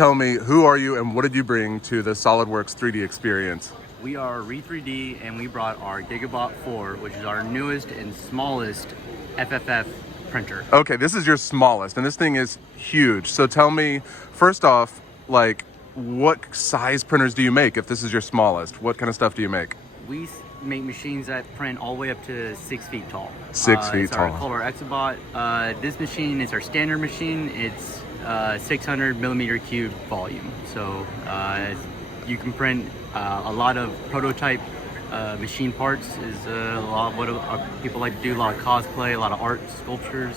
tell me, who are you and what did you bring to the Solidworks 3D experience? We are Re3D, and we brought our Gigabot 4, which is our newest and smallest FFF printer. Okay, this is your smallest, and this thing is huge. So tell me, first off, like, what size printers do you make if this is your smallest? What kind of stuff do you make? We make machines that print all the way up to 6 feet tall. 6 feet it's tall. Called our Exabot. This machine is our standard machine. It's 600 millimeter cube volume. So you can print a lot of prototype machine parts. Is a lot of what people like to do. A lot of cosplay, a lot of art, sculptures.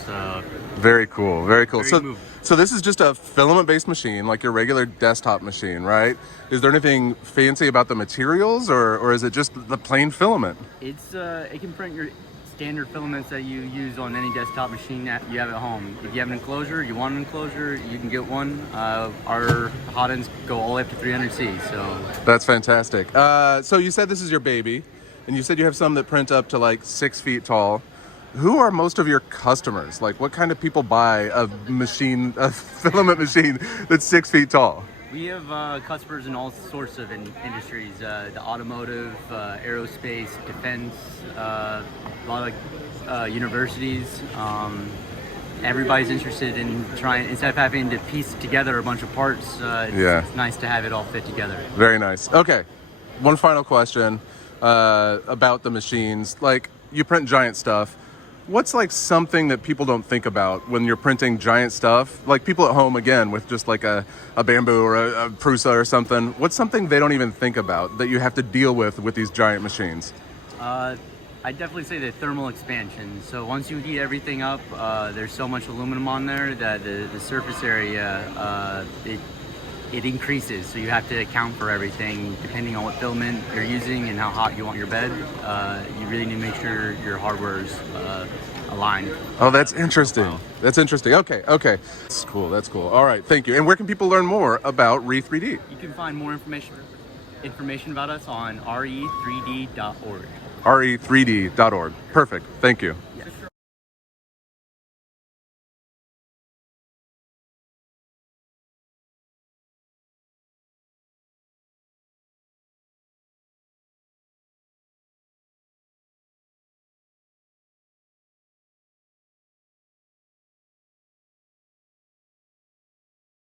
Very cool, very cool. Very So this is just a filament-based machine, like your regular desktop machine, right? Is there anything fancy about the materials, or is it just the plain filament? It's it can print your standard filaments that you use on any desktop machine that you have at home. If you have an enclosure, you want an enclosure, you can get one. Our hot ends go all the way up to 300C. So That's fantastic. So you said this is your baby, and you said you have some that print up to like 6 feet tall. Who are most of your customers? Like, what kind of people buy a filament machine that's 6 feet tall? we have customers in all sorts of industries: the automotive, aerospace, defense, a lot of universities. Everybody's interested in trying, instead of having to piece together a bunch of parts, it's nice to have it all fit together. Very nice. Okay, one final question about the machines. Like, you print giant stuff. What's like something that people don't think about when you're printing giant stuff? Like people at home, again, with just like a Bamboo or a Prusa or something. What's something they don't even think about that you have to deal with these giant machines? I'd definitely say the thermal expansion. So once you heat everything up, there's so much aluminum on there that the surface area, it increases. So you have to account for everything depending on what filament you're using and how hot you want your bed. You really need to make sure your hardware is aligned. Oh, that's interesting. That's interesting. Okay. That's cool. All right, thank you. And where can people learn more about Re3D? You can find more information about us on re3d.org. re3d.org. Perfect. Thank you.